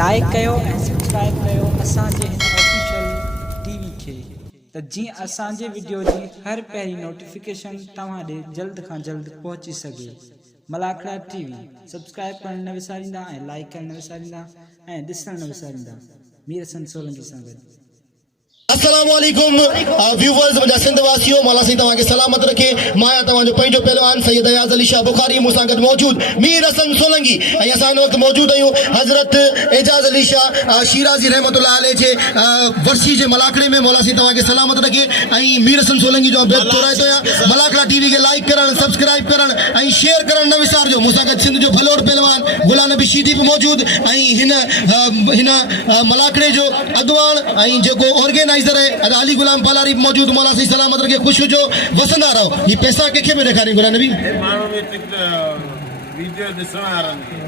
Like कयो ऐं subscribe कयो असांजे हिन ऑफिशियल टीवी खे त जीअं असांजे वीडियो जी हर पहिरीं नोटिफिकेशन तव्हां ॾे जल्द खां जल्द पहुची सघे। मलाखड़ा टीवी सब्सक्राइब करण न विसारींदा ऐं लाइक करण न विसारींदा ऐं ॾिसण न विसारींदा। मीर हसन सोलंकी सां गॾु। अस्सलामुअलैकुम व्यूवर्स मुझा सिंध वासियों मौला सी तवाके सलामत रखे। माया तवाजो पंहिंजो पहलवान सैयद अयाज अली शाह बुखारी मूसां गॾु मौजूद मीर हसन सोलंकी ऐं असां हिन वक़्तु मौजूद आहियूं हज़रत एजाज अली शाह शिराजी रहमतुल्लाह अलैह जे वर्सी जे मलाखड़े में। मौला सी तवाके सलामत रखे ऐं मीर हसन सोलंकी जो बेद तोराए तो मलाखड़ा टीवी के लाइक करण सब्सक्राइब करण ऐं शेयर करण न विसारजो। मूसां गॾु सिंध जो भलोड़ पहलवान गुलाम नबी शीदी भी मौजूद ऐं हिन मलाखड़े जो अगवान ऐं जेको ऑर्गेनाइजर अली गुलाम पालारी मौजूद। मौला सी सलामत रखे खुश हुजो वसंदा रहो। ये पैसा कंहिंखे में ॾेखारे गुलाम नबी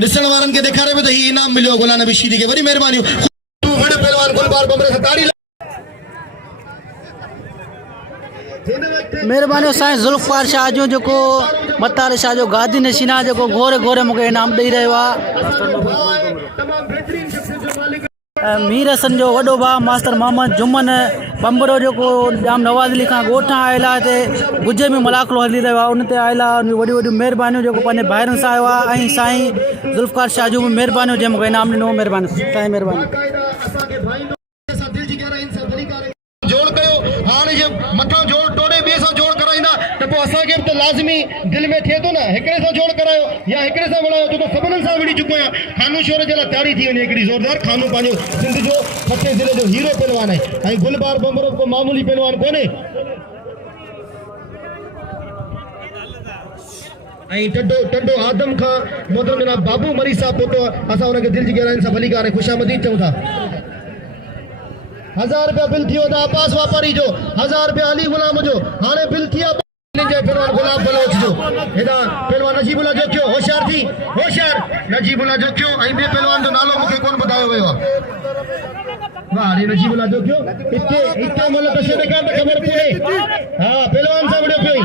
ॾिसण वारनि खे ॾेखारे पियो त ही इनाम मिलियो गुलाम नबी शीदी खे। वरी महिरबानियूं वॾे पहलवान गुलबार बमरे सां ताड़ी मेहरबानी साईं ज़ुल्फ़ार शाह जो जेको मतार शाह जो गादी नशीना जेको घोरे घोरे मूंखे इनाम ॾेई रहियो आहे। मीर हसन जो वॾो भाउ मास्टर मोहम्मद जुमन बम्बरो जेको जाम नवाज़ अली खां ॻोठां आयल आहे हिते गुजे में मलाखड़ो हली रहियो आहे उन ते आयल आहे। वॾियूं वॾियूं महिरबानियूं जेको पंहिंजे भाइरनि सां आयो आहे ऐं साईं ज़ुल्फ़ार शाह जूं बि महिरबानियूं जंहिं मूंखे इनाम ॾिनो। महिरबानी साईं महिरबानी। जोड़ कयो हाणे जे मथां जोड़ टोड़े ॿिए सां जोड़ कराईंदा त पोइ असांखे बि त लाज़मी दिलि में थिए थो न हिकिड़े सां जोड़ करायो या हिकिड़े सां विड़ायो त सभिनीनि सां विड़ी चुको आहियां। खानू शोर जे लाइ ताड़ी थी वञे हिकिड़ी ज़ोरदार। खानू पंहिंजो सिंध जो फतेह ज़िले जो हीरो पहलवान आहे ऐं गुलबार बम्बरो को मामूली पहलवान कोन्हे ऐं टंडो आदम खां मोहतरम जनाब बाबू मरी साहब पोतो असां हुनखे दिलि जी गहराइनि सां भली कार ख़ुशामदीद चऊं था। 1000 रुपया बिल थियो था अब्बास वापारी जो 1000 रुपया अली गुलाम जो हाणे बिल थिया पहलवान गुलाम बलोच जो हेॾा पहलवान नजीबुल्ला जोखियो होशियार थी होशियार नजीबुल्ला जोखियो ऐं ॿिए पहलवान जो नालो मूंखे कोन ॿुधायो वियो आहे। वाह रे नजीबुल्ला जोखियो हिते मोल त छॾे कान त ख़बर पए। हा पहलवान सां विड़ियो पियो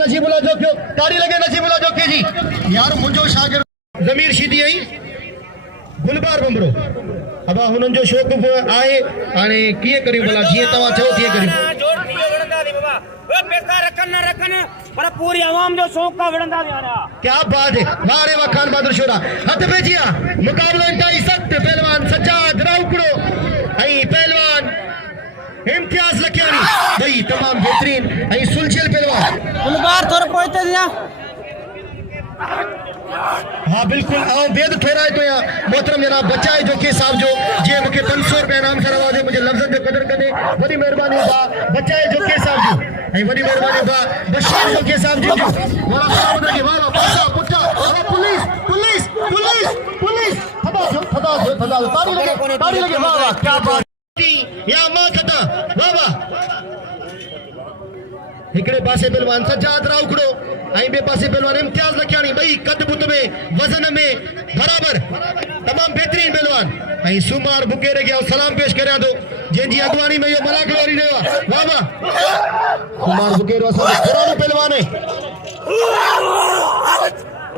नजीबुल्ला जोखियो ताड़ी लगे नजीबुल्ला जोखियो जी यार मुंहिंजो शागिर्द ज़मीर शीदी आई गुलबार बम्बरो अबा हुननि जो शौक़ आहे हाणे कीअं करियूं भला जीअं तव्हां चओ तीअं करियूं। पर पूरी आवाम जो शौक़ का विड़ंदा क्या बात है। वाह रे वाह खान बहादुर शोरा हथ पे जिया मुकाबलो इंतहाई सख्त। पहलवान सज्जाद राउकड़ो ऐं पहलवान इम्तियाज लखियानी भाई तमाम बेहतरीन ऐं सुलझियल पहलवान गुलबार थोरो पोइते दिया। हाँ बिल्कुल आऊं बेद ठहराए तो यहाँ मोहतरम जनाब बचाए जो के साहब जो जे मूंखे 500 रुपया इनाम सां नवाज़े मुंहिंजे लफ़्ज़नि जो क़दर कंदे वॾी महिरबानी बा बचाए जो के साहब जो ऐं वॾी महिरबानी बा बशीर जो के साहब जो वाह वाह पासा पुठा पुलिस पुलिस पुलिस पुलिस थदा ताड़ी लगे वाह वाह क्या बात या मां थदा वाह वाह। हिकिड़े पासे पहलवान सज्जाद राउकड़ो ऐं ॿिए पासे पहलवान इम्तियाज लखियानी ॿई कद बुत में वज़न में बराबर तमाम बेहतरीन पहलवान ऐं सुमार बुकेरे खे सलाम पेश करियां थो जंहिंजी अॻवानी में इहो मलाखड़ो हली रहियो आहे। वाह वाह सुमार बुकेरो असांजो पुराणो पहलवान आहे।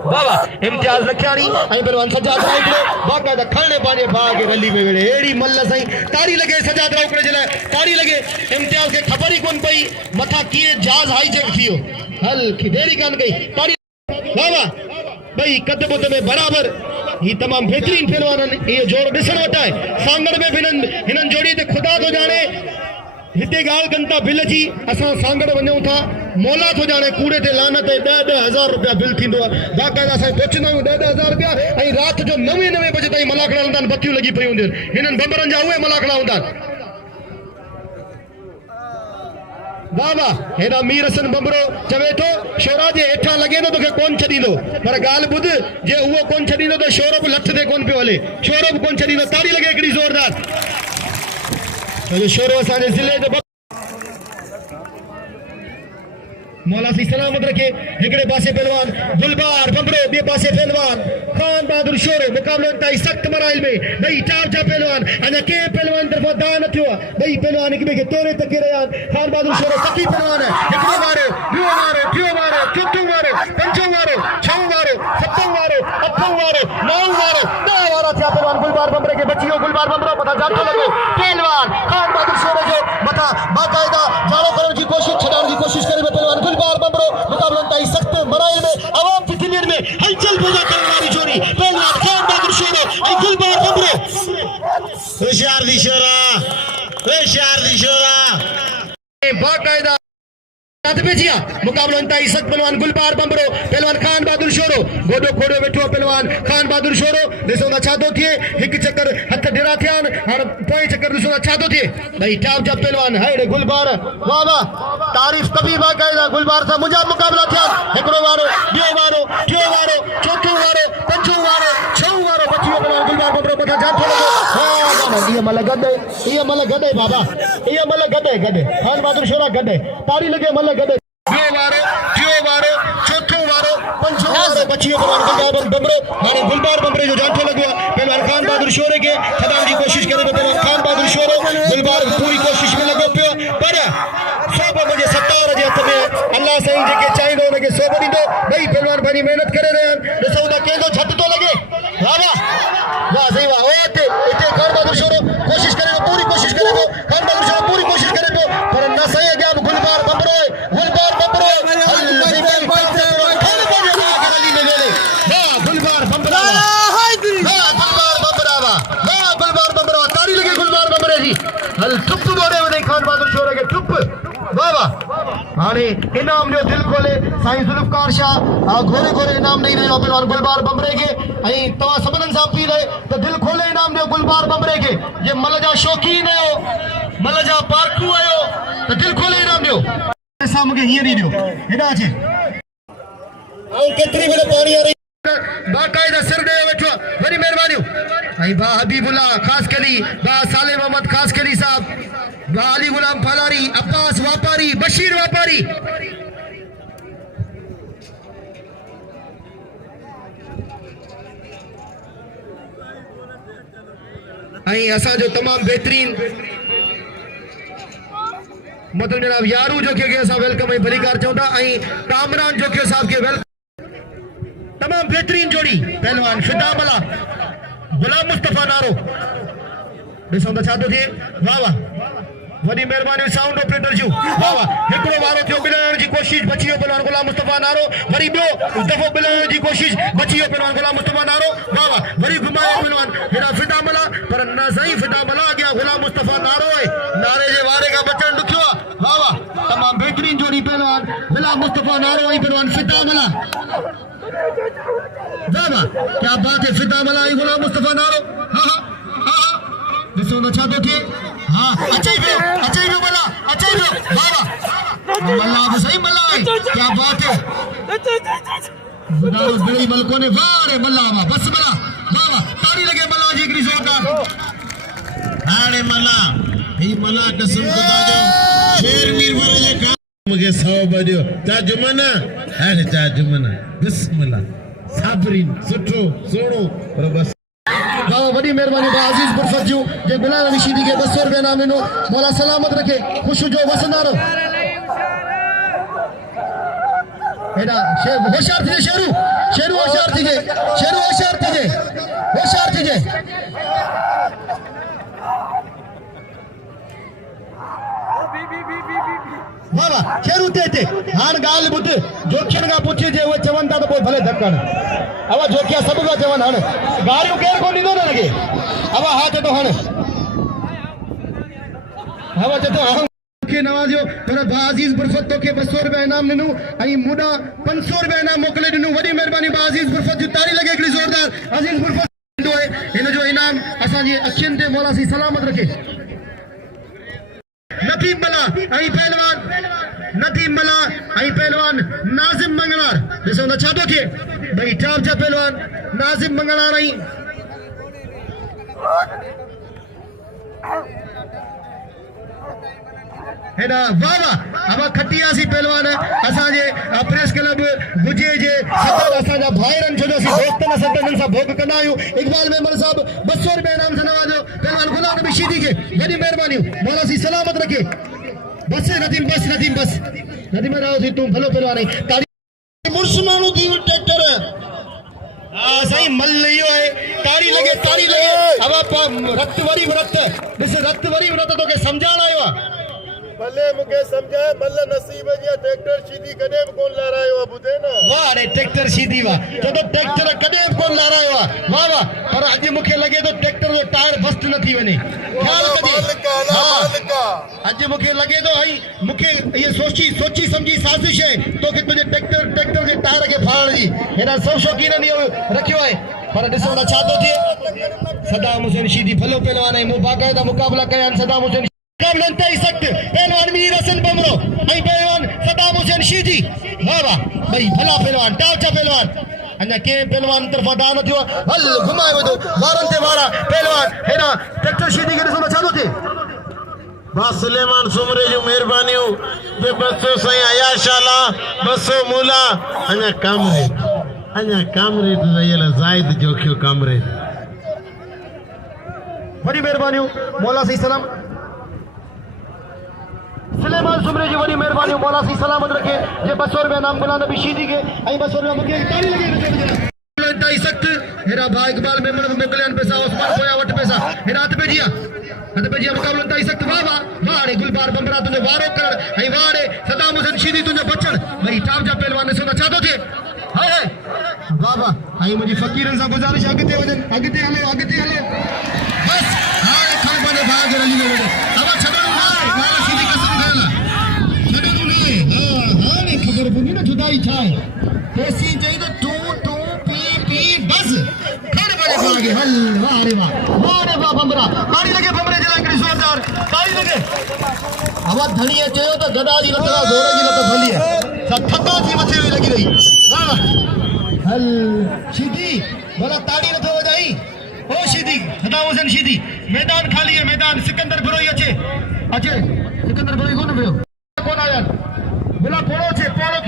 वाह वाह इम्तियाज लखियानी ऐं पहलवान सज्जाद राउकड़ो बाक़ाइदा खणने पंहिंजे भाउ खे रली में वेड़े अहिड़ी मल साईं ताड़ी लगे सज्जाद राउकड़े जे लाइ ताड़ी लगे। इम्तियाज खे ख़बर ई कोन पई मथां कीअं जहाज़ हाईजेक थी वियो हल देरी कान कई ताड़ी। वाह वाह ॿई कद बुत में बराबर ही तमाम बेहतरीन पहलवान इहो जोड़ ॾिसण वटि आहे। सांगड़ में बि हिननि जोड़ी ते ख़ुदा थो ॼाणे हिते ॻाल्हि कनि था बिल जी असां सांगड़ वञूं था मौला थो ॼाणे कूड़े ते लानत 10,000 रुपया बिल थींदो आहे। बाक़ाइदा असां पहुचंदा आहियूं 10,000 रुपया ऐं राति जो 9 बजे ताईं मलाखड़ा हलंदा आहिनि बतियूं लॻी पयूं हूंदियूं आहिनि हिननि बम्बरनि जा उहे मलाखड़ा हूंदा आहिनि। वाह वाह हेॾा मीर हसन बम्बरो चवे थो शोरा जे हेठां लॻे थो तोखे कोन छॾींदो पर ॻाल्हि ॿुध जे उहो कोन छॾींदो त शोरब लठ ते कोन पियो हले शोरब कोन छॾींदो। ताड़ी लॻे हिकिड़ी ज़ोरदार शोरो असांजे ज़िले जो मौला सी सलामत रखे। हिकिड़े पासे पहलवान गुलबार बम्बरो ॿिए पासे पहलवान खान बहादुर शोरो मुक़ाबलो इंतहाई सख्त मराइल में ॿई टाप जा पहलवान अञा कंहिं पहलवान तरफ़ां अञा दा न थियो भई पहलवान हिक ॿिए खे तोड़े तके रहिया खान बहादुर शोरो सखी पहलवान हिकिड़ो मारे ॿियो मारे टियों मारे चौथों मारे पंजों मारे छहों मारे सतों मारे अठों मारे नौं मारे 10 वारा थिया पहलवान गुलबार बंबरे खे बची वियो गुलबार बंबरो मथां जाठो लॻो पहलवान खान बहादुर शोरो जो मथां बाक़ाइदा जाड़ो करण जी कोशिश छॾाइण जी कोशिश करे पहलवान गुलबार बंबरो मुक़ाबलनि ताईं सख़्त मराइल में आवाम की दिलियुनि में हलचल पैदा करण वारी जोड़ी पहलवान खान बहादुर शोरो ऐं गुलबार बंबरो होशियार दी शोरा बाक़ाइदा मुकाबलो इंतहाई सख्त पहलवान गुलबार बंबरो पहलवान खान बहादुर शोरो गोडो खोडो वेठो पहलवान खान बहादुर शोरो ॾिसो था छा थो थिए हिकु चक्कर हथ ढिरा थिया आहिनि हाणे पोएं चक्कर ॾिसो था छा थो थिए भई टाप जा पहलवान हेड़े गुलबार वाह वाह तारीफ़ कबी बाक़ाइदा गुलबार सां मुंहिंजा मुकाबला थिया हिकिड़ो वारो ॿियो वारो टियों वारो चौथों वारो पंजों वारो छहों वारो बची वियो पहलवान गुलबार बंबरो मथां जाठो लॻो इहा मल गॾे बाबा इहा मल गॾे खान बहादुर शोरा गॾे तारी लॻे मल गॾे ॿियो वारो टियों वारो चौथों वारो पंजों वारो बची वियो पहलवान गुलबार बंबरो हाणे गुलबार बंबरे जो जाठो लॻो आहे पहलवान खान बहादुर शोरे खे छॾाइण जी कोशिश करे पहलवान खान बहादुर शोरो गुलबार पूरी कोशिश में लॻो पियो पर सब मुंहिंजे सत्तार जे हथ में अल्लाह साईं जेके चाहींदो हुनखे सोभ ॾींदो ॿई पहलवान पंहिंजी महिनत करे रहिया आहिनि ॾिसूं था कंहिंजो झटि थो लॻे वाह वाह सही वाह हिते खान बहादुर शोरो कोशिश करे पूरी कोशिश करे पियो खान बहादुर शोरो पूरी कोशिश करे पियो पर न सही अॻियां गुलबार बंबरो हल चुप दौड़े वञे खान बहादुर शोरे खे चुप वाह वाह हाणे इनाम जो दिल खोले साईं जुल्फकार शाह घोरे घोरे इनाम ॾेई रहियो पहलवान गुलबार बंबरे खे ऐं तव्हां सभिनीनि सां अपील आहे त दिल खोले इनाम ॾियो गुलबार बंबरे खे जे मल जा शौक़ीन आहियो मल जा पारखू आहियो त दिल खोले इनाम ॾियो पैसा मूंखे हीअं ॾई ॾियो हेॾा अचे ऐं केतिरी महिल पाणी आ रही बाक़ाइदा सिर ॾे वेठो वरी महिरबानियूं ऐं भा हबीबुल्ला ख़ासि कली भा साले मोहम्मद ख़ासि कली साहब भा अली गुलाम फलारी अब्बास वापारी बशीर वापारी ऐं असांजो तमामु बहितरीन मतलब जनाब यारू जो के असां वेलकम ऐं भलीकार चऊं था ऐं कामरान जो के साहब के वेलकम तमाम बेहतरीन जोड़ी पहलवान फिदामला गुलाम मुस्तफा नारो ॾिसो त छा थो थिए वाह वाह वॾी महिरबानी साउंड ऑपरेटर जूं वाह वाह हिकिड़ो वारो थियो मिलण जी कोशिश बची वियो पहलवान गुलाम मुस्तफा नारो वरी ॿियो दफ़ो मिलण जी कोशिश बची वियो पहलवान गुलाम मुस्तफा नारो वाह वाह वरी घुमायो पहलवान हेॾा फिदामला पर न सही फिदामला अॻियां गुलाम मुस्तफा नारो आहे नारे जे वारे खां बचणु ॾुखियो आहे वाह वाह तमामु बहितरीन जोड़ी पहलवान गुलाम मुस्तफा नारो ऐं पहलवान फिदामला वाह वाह क्या बात है फिदामला ऐं गुलाम मुस्तफा नारो हाँ ॾिसो न छा थो थिए हाँ अचे पियो मल्ला अचे पियो वाह वाह मल्ला बि सही मल्ला आहे क्या बात है नारो बड़ी मलको ने वाह रे मल्ला वाह बस मल्ला वाह वाह ताड़ी लगे मल्ला जी हिकिड़ी ज़ोरदार हाणे मल्ला ही मल्ला कसम खुदा जो शेर मीर वारो जो काम मूंखे 100 बदियो ताजुमन हाणे ताजुमन बिस्मिल्लाह साबरीन सुठो सोणो पर बस वॾी महिरबानी बा अज़ीज़ बुरफत जूं जे बिलाल अली शीदी खे 200 रुपया इनाम ॾिनो मौला सलामत रखे ख़ुशि जो वसंदा रहो हेॾा होशियार थिजे शेरू होशियार थिजे वाह वाह शेरू ते हाणे ॻाल्हि ॿुध जोखियुनि खां पुछिजे उहे चवनि था त पोइ भले धकनि अवा जोखिया सभु पिया चवनि हाणे गारियूं केरु कोन ॾींदो न लॻे अवा हा चए थो हाणे हवा चए थो मूंखे नवाज़ियो पर भा अज़ीज़ बुरफत तोखे 200 रुपया इनाम ॾिनूं ऐं मुॾा 500 रुपया इनाम मोकिले ॾिनूं वॾी महिरबानी बा अज़ीज़ बुरफत जी ताड़ी लॻे हिकिड़ी ज़ोरदार अज़ीज़ बुरफत ॾींदो आहे हिन जो इनाम असांजी अखियुनि ते मौला सी सलामत रखे नथीम मला ऐं पहलवान नाज़िम मंगलार ॾिसो न छा थो थिए भई टाप जा पहलवान नाज़िम मंगलार ऐं हेॾा वाह वाह अब खटियासी पहलवान असांजे प्रेस क्लब गुजे जे सदर असांजा भाइरन छो असीं दोस्तन सदन सां भोग कंदा आहियूं इकबाल मेमन साहब 200 रुपया इनाम सां नवाजो पहलवान गुलाम नबी शीदी खे वॾी महिरबानी मौला सी सलामत रखे बस नदीम राव थी तू भलो पहलवान ताड़ी मुर्स मानू थी ट्रैक्टर सही मल इहो है ताड़ी लगे अब रक्त वरी रक्त तो के समझाण आयो भले मुके समझाए मल नसीब जी ट्रैक्टर सीधी कदे कोन लारायो बुधे ना वाह रे ट्रैक्टर सीधी वाह तो ट्रैक्टर कदे कोन लारायो वाह वाह पर अज मुके लगे तो ट्रैक्टर जो टायर बस्ट न थी वने ख्याल कजे अज मुके लगे तो हई मुके ये सोची समझी साजिश है तो के तुझे ट्रैक्टर के टायर के फाड़ जी हेरा सब शौकीन नहीं रखियो है पर ॾिसो ना छा तो थिए सदाम हुसैन शीदी भलो पहलवान है मुबाकायदा मुकाबला कयान सदाम हुसैन मुकाबलन तई सख्त पहलवान मीर हसन बमरो ऐं पहलवान सदाम हुसैन शीदी वाह वाह भाई भला पहलवान टाचा पहलवान अन्ना के पहलवान तरफा दान थियो हल घुमाए वदो वारन ते वारा पहलवान हेना ट्रैक्टर शीदी के ॾिसो छा तो थिए बा सुलेमान सुमरे जो मेहरबानियों बे 200 सही आयाशाला 200 मूला अन्ना कामरे रयल जायद जोखियो कामरे बड़ी मेहरबानियों मौला सी सलाम सुलेमान सुमरे जी बड़ी मेहरबानी मौला सी सलामत रखे जे 200 रुपया नाम गुलाम नबी शीदी के आई 200 रुपया मुके ताली लगे ताई सख्त हेरा भाई इकबाल मेमन मोकलियन पैसा उस्मान खोया वट पैसा हेरा हथ पे जिया मुकाबलन ताई सख्त वाह वाह रे गुलबार बंबरा तुझे वारो कर आई वाह रे सदाम हुसैन शीदी तुझे बचन भाई टाप जा पहलवान ने सुना छा तो थे हाय वाह आई मुझी फकीरन सा गुजारिश अगते हले बस हां खान बने भाग रली में अब छडो ना शीदी कसम खाला छडो नहीं हां ने खबर पनी ना जुदाई छा है कैसी चाहिए तो पी बस फिर बड़े भागे हल वाह रे वाह बमरा ताड़ी लगे बमरे जला के जोरदार ताड़ी लगे अब धणीए चयो तो गदा जी लता जोर जी लता भली है सब थका जी मथे हुई लगी रही वाह हल शीदी बोला ताड़ी न हो जाई ओ शीदी सदाम हुसैन शीदी मैदान खाली है मैदान सिकंदर बरोई अचे सिकंदर बरोई कौन आया गुला पोड़ो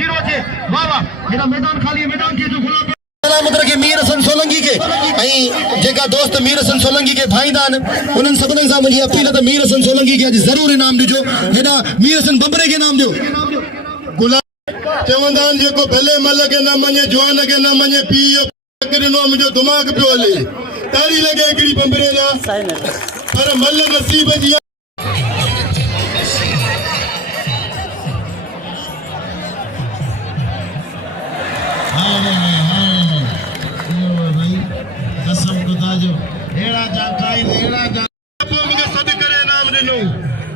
खीरो छे वाह एना मैदान खाली है मैदान के जो गुलाब सलामत रखे मीर हसन सोलंकी के आई जेका दोस्त मीर हसन सोलंकी के भाईदान उनन सबन सा मुझे अपील है मीर हसन सोलंकी के जरूर इनाम दिजो हेडा मीर हसन बबरे के नाम दियो गुलाम चवंदान जेको भले मल के न मने जवान के न मने पीयो करनो मुझो दिमाग पियो हले ताड़ी लगे एकड़ी बंबरे जा पर मल नसीब जी कसम खुदा जो एड़ा जा टाइम एड़ा जा मुझे सद करे नाम दिनो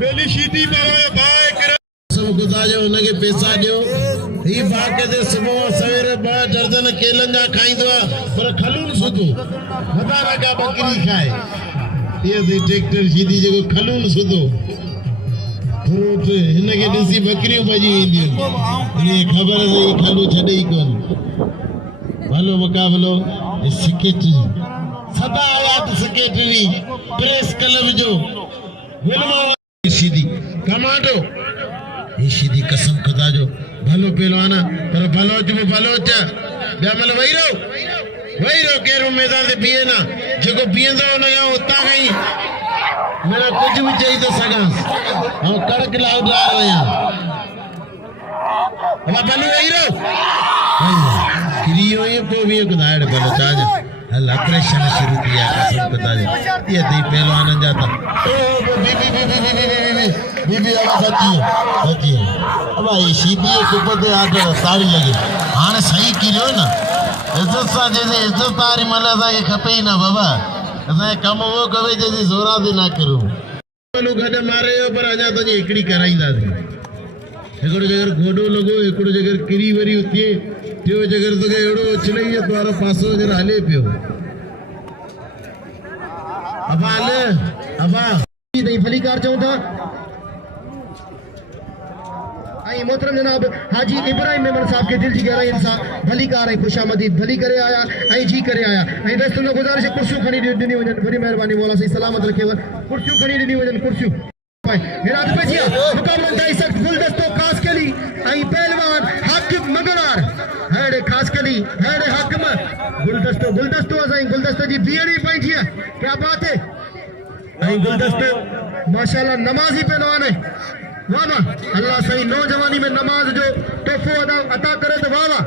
बेली शीदी पर भाई करे कसम खुदा जो उनके पैसा दियो ही बाके दे सुबह सवेरे 2 दर्जन केलन जा खाइंदो पर खलून सुतो खुदा लगा बकरी खाए ये दे ट्रैक्टर शीदी जो खलून सुतो फ्रूट इनके दिसी बकरियों बजी इंदी ये खबर है ये खलू छडे ही कोन भलो मुकाबलो सेक्रेटरी सदा याद सेक्रेटरी प्रेस क्लब जो गुलमा शीदी कमांडो ये शीदी कसम खुदा जो भलो पहलवाना पर बलोच ब्यामल वहीरो केरो मैदान से पिए ना जो पियंदो न या उता गई मेरा कुछ भी चाहिए तो सगांस हम कड़क लाउड ला रहे हैं अब बनो वहीरो क्रियो ये को भी गुदाड़ बलो चाज हल ऑपरेशन शुरू किया कसम खुदा जो ये दी पहलवान जाता ओ बीबी सची अब ये सीधी कुपते आके साड़ी लगे हां सही कियो ना इज्जत सा जैसे इज्जत तारी मला सा के खपे ही ना बाबा असा कम वो कवे जैसे जोरा दे ना करूं नु गड मारे पर अजा तो एकड़ी कराइंदा एकड़ो जगर गोडो लगो एकड़ो जगर किरी वरी होती त्यो जगर तो के एड़ो चलई है तोरो पासो जर हले पियो अबा नहीं भली कार चाहूं था आई मोहतरम जनाब हाजी इब्राहिम मेमन साहब के दिल जी गहराई इंसान भली कार है खुशामदीद भली करे आया आई जी करे आया आई दोस्तों ने गुजारिश कुर्सियों खड़ी दिनी वजन बड़ी मेहरबानी मौला सही सलामत रखेगा कुर्सियों खड़ी दिनी वजन कुर्सियों पाए हिरात पे जिया मुकाबला दाई सख्त गुलदस्तो खास केली आई पहलवान हाकिम मगरार हेड़े खास केली हेड़े हाकिम गुलदस्तो असाई गुलदस्तो जी बीड़ी पाई जिया क्या बात है आई गुलदस्तो माशाल्लाह नमाजी पहलवान है वाह वाह अल्लाह सही नौजवानी में नमाज जो तोहफो अता करे तो वाह वाह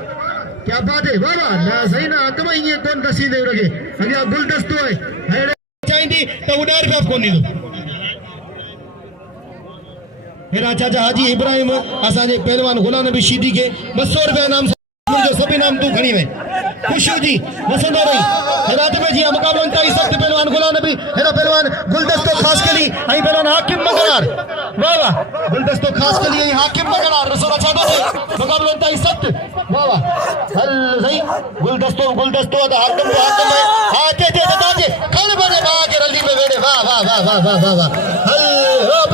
क्या बात है वाह वाह ना सही ना अकमा ये कौन दसी दे रगे अगला गुलदस्तो है हेड़े चाहिंदी तो उडार पे कोनी दो मेरा चाचा हाजी इब्राहिम असांजे पहलवान गुलाम नबी शीदी के 200 रुपया नाम जो सभी नाम तू खणी में खुशी जी वसंदा रही रात में जी मुकाबला ताई सख्त पहलवान गुलाम नबी हेरा पहलवान गुलदस्तो खास कली आई पहलवान हाकिम मगरार वाह वाह गुलदस्तो खास कली आई हाकिम मगरार रसूल चाहता है मुकाबला ताई सख्त वाह वाह हल सही गुलदस्तो दा हाकिम है आते थे बताजे खाने बने वाह के रली में वेड़े वाह वाह वाह वाह वाह वाह हल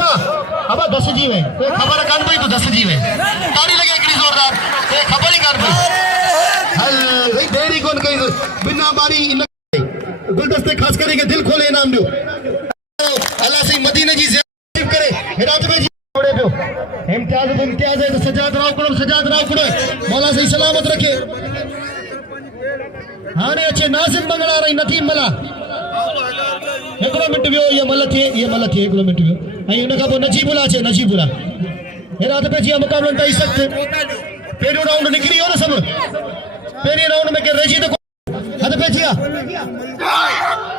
वाह अब 10 जी में कोई खबर कान पई तो 10 जी में ताड़ी लगे एकड़ी जोरदार कोई खबर ही कान पई हल भाई देरी कोन कई बिना बारी गुलदस्ते खास करे के दिल खोले इनाम दो अल्लाह से मदीने जी जियारत करे हिदायत में जी छोड़े दो इम्तियाज है तो सजाद राव को मौला से सलामत रखे हां ने अच्छे नासिम मंगला रही नथी मला एकड़ो मिनट वियो ये मल थे एकड़ो मिनट वियो आई उन का नजीबुला हिदायत पे जी मुकाबला ताई सख्त पेरो राउंड निकली हो ना सब पहले राउंड में के रजी तो हद पे जिया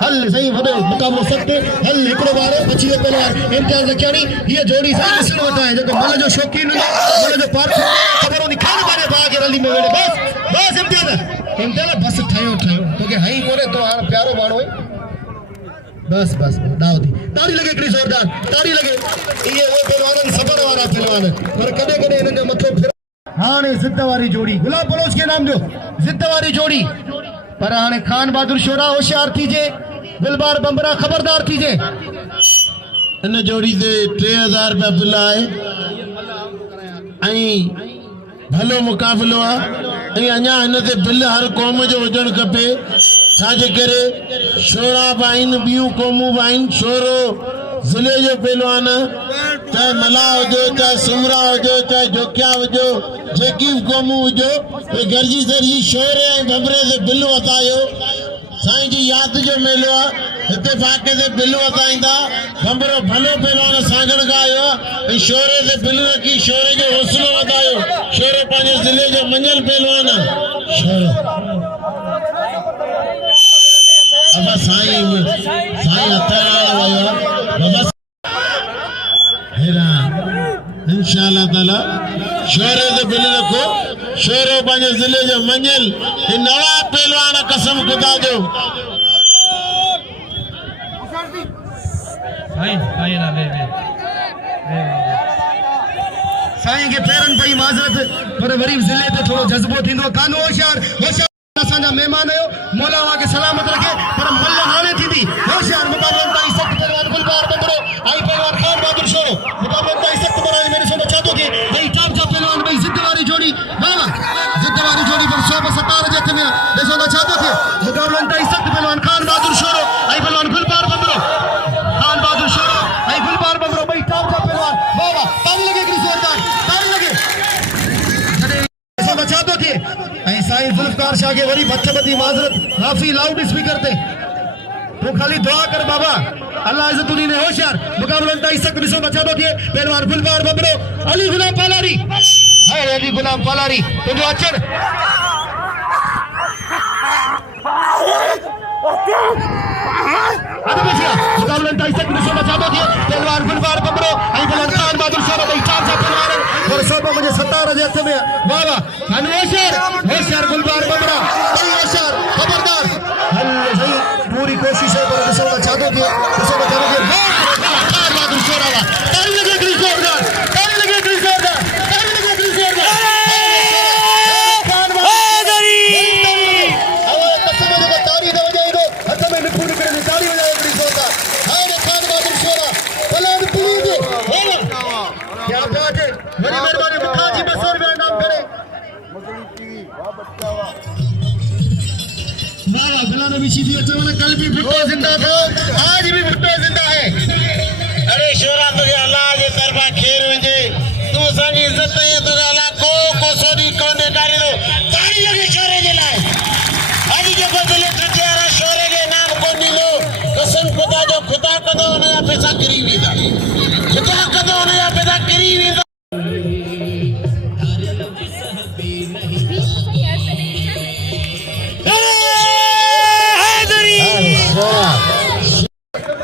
हल सही वडो मुकाबलो सख्त हल एकड़ो बार बची पहलवान इम्तियाज लखयानी ये जोड़ी सही ॾिसण वटा है जो मल जो शौकीन मल जो पार्ट खबर होनी खाने बारे भाग रली में वेड़े बस इम्तियाज बस ठायो तो के हई कोने तो हां प्यारो मानो बस दावती ताड़ी लगे एकड़ी जोरदार ताड़ी लगे ये वो पहलवान सबर वाला पहलवान पर कदे इन जो मथो फिर हाने जिद्द वारी जोड़ी गुलाब बलोच के नाम जो जिद्द वारी जोड़ी पर हाने खान बहादुर शोरा होशियार थीजे दिलबार बंबरा खबरदार थीजे इन जोड़ी से 3000 रुपया बिल है भलो मुकाबलो है अञा इन ते बिल हर क़ौम जो हुजण खपे छाजे करे शोरा बाइन बियूं क़ौमूं बाइन शोरो ज़िले जो पहलवान चाहे मला हुजो चाहे सुमरा हुजो चाहे जोकिया हुजो जेकी क़ौमूं हुजो गरजी सरजी शोरे ऐं बबरे ते बिल वतायो साईं जी याद जो मेलो आहे हिते फाके ते बिल वताईंदा बंबरो भलो पहलवान सागण खां आयो ऐं शोरे ते बिल रखी शोरे जो हौसलो वधायो शोरो पंहिंजे ज़िले जो मंझल पहलवान शोरो अब साईं बाबा हेरा इंशाअल्लाह ताला शोरे ते बिल रखो शोरो पंहिंजे ज़िले जो मंझल नवा पहलवान कसम खुदा जो साईं के पेरन पई माजरत पर वरी ज़िले ते थोड़ो जज्बो थींदो कानो होशियार असांजा मेहमान आयो मौला वहां के सलामत रखे पर मल्ल हाने थींदी होशियार मुकाबला ताई सख्त पहलवान गुलबार बंदरो आई पहलवान खान बहादुर शोरो मुकाबला ताई सख्त बनाने मेरे सोना चाहतो के आई टॉप का पहलवान भाई जिद्द वाली जोड़ी वाह जिद्द वाली जोड़ी पर 117 जे में देखो ना चाहतो के मुकाबला ताई सख्त पहलवान खान बहादुर शोरो आई पहलवान गुलबार बंदरो खान बहादुर शोरो आई गुलबार बंदरो भाई टॉप का पहलवान वाह ताली लगे कि जोरदार ताली लगे सोना चाहतो के आई साईं जुल्फकार शाह के वरी बदतबदी माजरत काफी लाउड स्पीकर थे तो खाली दुआ कर बाबा अल्लाह इज्जत दी ने होशियार मुकाबला ताई सख्त दिसो बचा दो थे पहलवान गुलबार बबरो अली गुलाम पालारी है अली गुलाम पालारी तो जो अचन अरे बचिया मुकाबला ताई सख्त दिसो बचा दो थे पहलवान गुलबार बबरो आई पहलवान खान बहादुर शोरो भाई चार पहलवान और सब मुझे 17 जे में वाह होशियार गुलबार बबरा होशियार खबरदार हल सही पूरी कोशिश है पर दिसो बचा दो के खान बहादुर शोरा ताली लगे कि जोरदार खान बहादुरी अब कसम जो तारी न वजाई दो हाथ में निपुण करे ताली वजाए कि जोरदार हां खान बहादुर शोरा पलाद पुलीज क्या बात है बड़ी मेहरबानी मुखा जी 200 रुपया नाम करे वाह गुलाम नबी शीदी कल भी भुट्टो जिंदा था आज भी भुट्टो जिंदा है अरे शोरा तो अल्लाह पैसा किरी वेंदा ख़ुदा कंदो हुनजा पैसा किरी वेंदा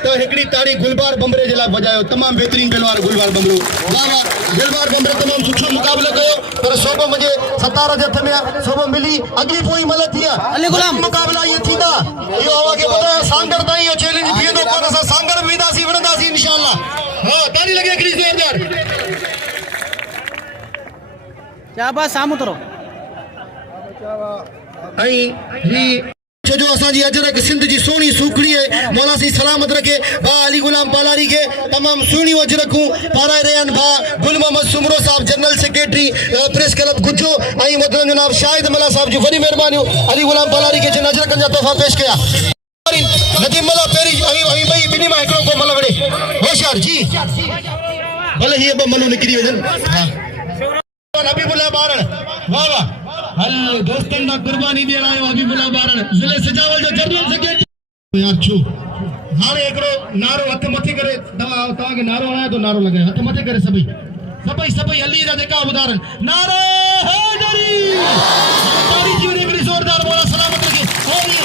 तो हिकड़ी ताड़ी गुलबार बम्बरे जे लाइ वॼायो तमामु बहितरीन पहलवान गुलबार बम्बरो वाह वाह गुलबार बम्बरे तमामु सुठो मुक़ाबिलो कयो पर सोबो मुंहिंजे सतार जे हथ में आहे सोबो मिली अॻिली पोइ मल थी आहे अली गुलाम मुक़ाबिला इहे थींदा इहो अव्हां खे ॿुधायो सांगर ताईं इहो चैलेंज बीहंदो पर असां सांगर में वेंदासीं विढ़ंदासीं इंशाअल्लाह हा ताड़ी लॻे हिकिड़ी ज़ोरदार शाबाश साम्हूं तरो ऐं ही जो असांजी अजरक सिंध जी सोनी सूखड़ी है मौला सी सलामत रखे भा अली गुलाम पालारी के तमाम सुनी अजरकूं पाराए रहिया आहिनि भा गुल मोहम्मद सुमरो साहब जनरल सेक्रेटरी प्रेस क्लब गुजो ऐं मोहतरम जनाब शाहिद मला साहब जी वॾी महिरबानियूं अली गुलाम पालारी के जिन अजरकनि जा तोहफ़ा पेश कया नदीम मला पहिरीं ऐं ॿई ॿिन्ही मां हिकिड़ो को मल वड़े होशियार जी भले हीअ ॿ मलूं निकिरी वञनि हा हबीबुल्लाह बारण वाह वाह हल दोस्तन दा कुर्बानी ॾियण आयो हबीबुल्लाह बारण ज़िले सजावल जो जनरल सेक्रेटरी यार छो हाणे हिकिड़ो नारो हथ मथे करे तव्हांखे नारो हणायो तो नारो लॻायो हथ मथे करे सभई अली जा जेका उदाहरण नारो हैदरी तारी जी वञे हिकिड़ी ज़ोरदार मौला सलामत रखे और ये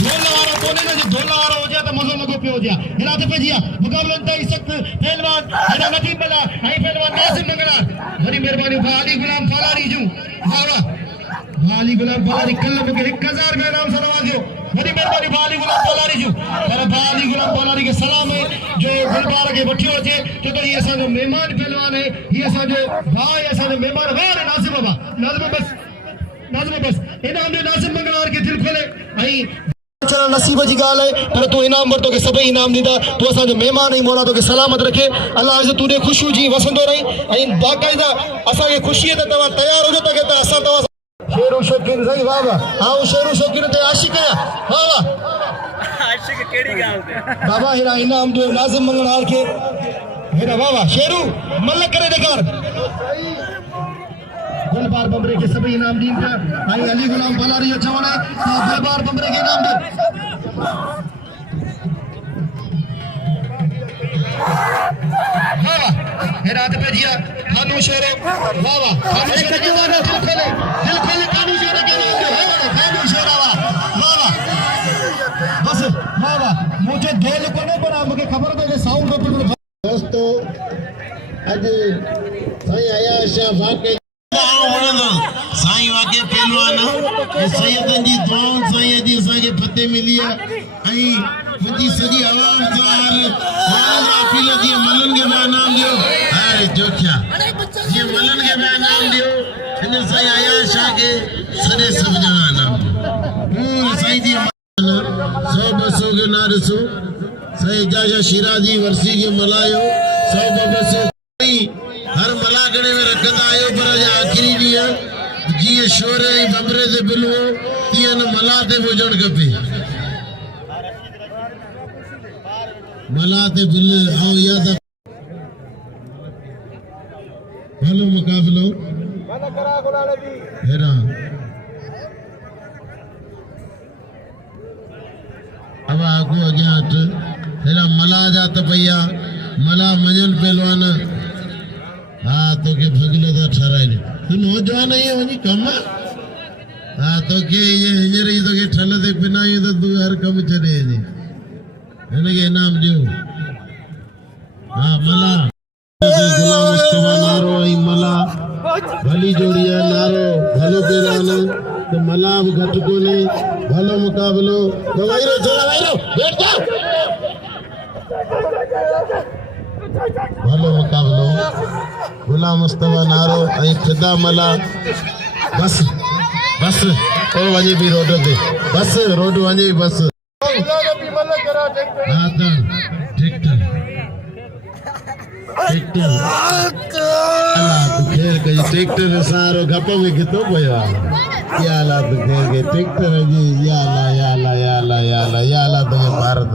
ढोल वारो कोन्हे न जे ढोल वारो हुजे त मज़ो लॻो पियो हुजे हिन ते पइजी आहे मुक़ाबलनि ताईं सख़्तु पहलवान हेॾा नदीम मला ऐं पहलवान नासिम नंगरार वॾी महिरबानी भा अली गुलाम फालारी जूं वाह वाह अली गुलाम पालारी कल मूंखे 1000 में इनाम सां नवाज़ियो वॾी महिरबानी भा अली गुलाम पालारी जूं पर भा अली गुलाम पालारी खे सलाम है जो गुलबार खे वठियो अचे छो त हीअ असांजो महिमान पहलवान आहे हीअ असांजो भाउ आहे असांजो महिमान वाह नाज़िम बाबा नाज़िम बस इनाम ॾियो नाज़िम मंगलवार खे दिलि खोले ऐं नसीब जी ॻाल्हि आहे पर तूं इनाम वरितो के सभई इनाम ॾींदा तूं असांजो महिमान आहीं मौला तोखे सलामत रखे अलाह जो तूं ख़ुशियूं जी वसंदो रही ऐं बाक़ाइदा असांखे ख़ुशी आहे त तव्हां तयारु हुजो त असां तव्हां शेरू शौकीन सही वाह वाह हाँ शेरू शौकीन ते आशिक है वाह वाह आशिक केड़ी गाल ते बाबा हिरा इनाम दो नाज़िम मंगलवार के हिरा वाह वाह शेरू मल करे देखार गुलबार बम्बरे के सभी इनाम दीन था आई अली गुलाम पालारी जो चवण है गुलबार बम्बरे के इनाम दो वाह वाह हिरा ते पेजिया खानू शेरो वाह वाह खानू शेरो दिल खोले खानू शेरो के नाम दो खानू शेरो वाह वाह बस वाह वाह मुझे ढोल को नहीं बना मुझे खबर तो साउंड तो दोस्तों आज साईं आया शाह वाकई साईं वाकई पहलवान सैयदन जी दुआउं साईं जी असांखे फतेह मिली आहे ऐं मुंहिंजी सॼी आवाम सां अपील थी मलनि खे बि इनाम ॾियो अरे जोखिया जीअं मलनि खे बि इनाम ॾियो हिन साईं आया शाह खे सॼे सभु ॼणा इनाम ॾियो साईं जी 100-200 खे न ॾिसो साईं जाजा शिराजी वर्सी खे मल्हायो 100-200 हर मलागणे में रखंदा आहियो पर आख़िरी ॾींहुं जीअं शोर ऐं बम्बरे ते बिल हो तीअं न मला ते बि हुजणु खपे मला ते बिल आओ या त हलो मुक़ाबिलो हेरा अब आगू अॻियां हट हेरा मला जा त भैया मला मञनि पहलवान हाँ तो के भगले तो ठहराए तू नौजवान है वही कम हाँ तो के ये हिजरी तो के ठल दे बिना ये तो तू हर कम चले जी इन्हें के नाम दियो हाँ मला गुलाम मुस्तफा नारो आई मला भली जोड़िया नारो भलो पेराना तो मला घट को नहीं भलो मुकाबलो तो वायरो चला वायरो बैठ जा भलो मुकाबलो गुलाम मुस्तफा नारो ऐं ख़िदा मला बस और वञे भी रोड ते बस रोड वञे बस हाँ त ट्रैक्टर खेर कई ट्रैक्टर सारो घप में कितो पियो आहे या ला त खेर के ट्रैक्टर जी या ला तो भारत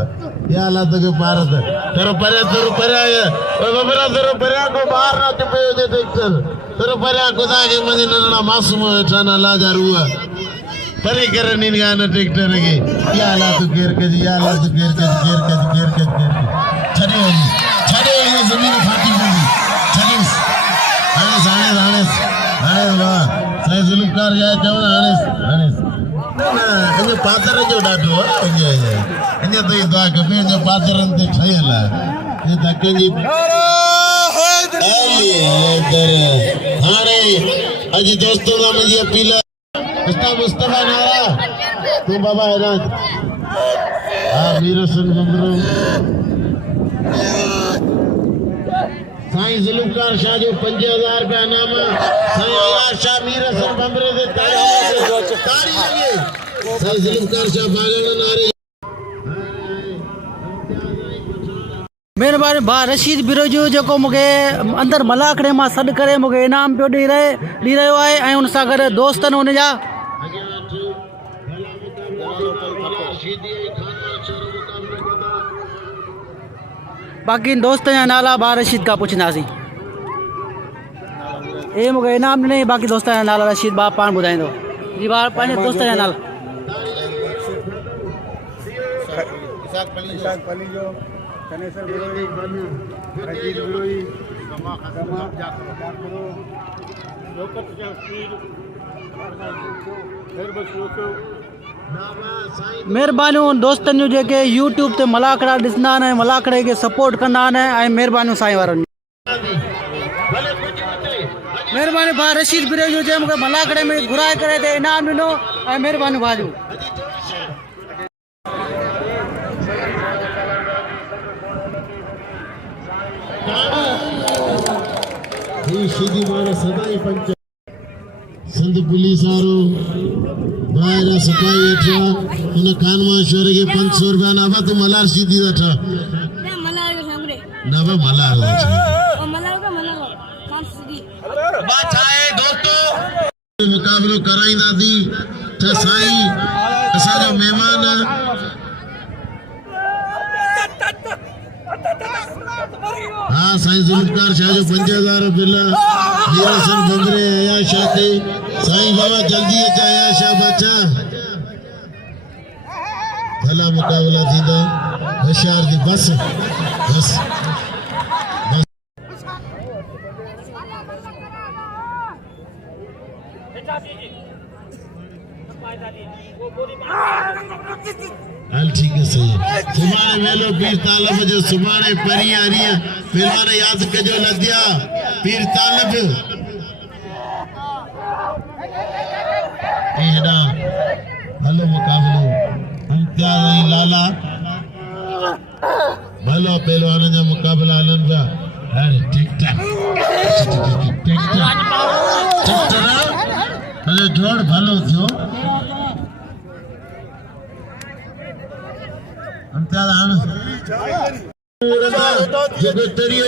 या ला तो भारत तेरो परे ओ बबरा तेरो परे को बाहर ना चुपे हो जे ट्रैक्टर तेरो परे खुदा के मने नन्ना मासूम ठाना लाजा रुआ परे करे नीन गाना ट्रैक्टर के या ला तो घेर के छॾे वञे ज़मीन फाटी पवंदी छॾेसि हाणेसि वाह साईं ज़ुल्फ़कार जा चवण हाणेसि अञा पातर जो ॾाढो आहे अञा ताईं दुआ खपे अञा पातरनि ते ठहियल आहे कंहिंजी हाणे अॼु दोस्तों खां मुंहिंजी अपील मुस्तफ़ा नारा तूं बाबा हैरान हा मीर हसन बंबरो साईं ज़ुल्फ़कार शाह जो 5000 रुपया इनाम साईं अयाज शाह मीर हसन बंबरे ते ताड़ी लॻे साईं ज़ुल्फ़कार शाह बागल नारे महिरबानी भाउ रशीद बिरोजू जेको मूंखे अंदरि मलाकड़े मां सॾु करे मूंखे इनाम पियो ॾई रहियो आहे ऐं हुन सां गॾु दोस्त आहिनि हुनजा बाक़ी दोस्त जा नाला भाउ रशीद खां पुछंदासीं हे मूंखे इनाम ॾिनई बाक़ी दोस्त जा नाला रशीद भाउ पाण ॿुधाईंदो जी भाउ पंहिंजे दोस्त जा नाला कनेसर बिरोई रजीत बिरोई महिरबानियूं दोस्तनि जूं जेके यूट्यूब ते मलाकड़ा ॾिसंदा आहिनि ऐं मलाकड़े खे सपोर्ट कंदा आहिनि ऐं महिरबानियूं साईं वारनि महिरबानी भाउ रशीद बिरोजू जे मूंखे मलाकड़े में घुराए करे ते इनाम ॾिनो ऐं महिरबानियूं भाउ जूं सीधी मारा सदाई पंच संत पुलिस वारो बाहर सफाई अठा उन कानवा शोर के 500 रुपया ना बा तू मलार सीधी अठा मलार के सामने ना बा मलार ओ मलार का 500 सीधी बात है दोस्तों मुकाबलो कराईंदा थी त साईं असांजो महिमान हाँ साईं ज़ुल्फ़कार शाह जो 5000 बिल मीर हसन बंबरे अयाज शाह ते साईं बाबा जल्दी अचा अयाज शाह बचा भला मुकाबला थींदा होशियार थी बस हल ठीक है सही है सुभाणे वेलो पीर तालब जो सुभाणे परी आरी पहलवान याद कजो लदिया पीर तालब एड़ा भलो मुकाबलो इम्तियाज ऐं लाला भलो पहलवान जा मुकाबला हलन पिया अरे ठीक ठाक अरे जोड़ भलो थियो इम्तियाज हाण जेको तरियो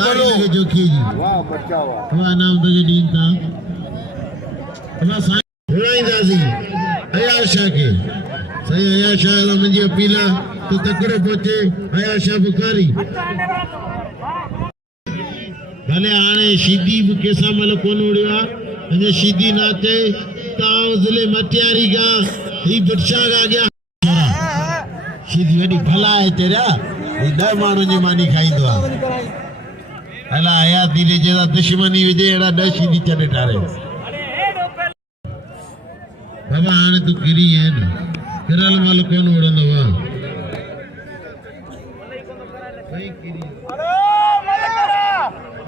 भलो जो की वाह बच्चा वाह नाम दे दीन था अमा साईं घुराईंदासीं अयाज शाह के सही अयाज शाह मुंहिंजी अपील तो तकड़ो पहुचे अयाज शाह बुखारी भले हाणे शीदी बि कंहिंसां महिल कोन उड़ियो आहे अञा शीदी नाते तां ज़िले मटियारी का ही बिरशा का गया शीदी वॾी भला आहे तेरा ही 10 माण्हुनि जी मानी खाईंदो आहे अला आया धीरे जहिड़ा दुश्मनी हुजे अहिड़ा 10 शीदी चॾे ठारे बाबा हाणे तूं किरी आहे न किरल महिल कोन उड़ंदो आहे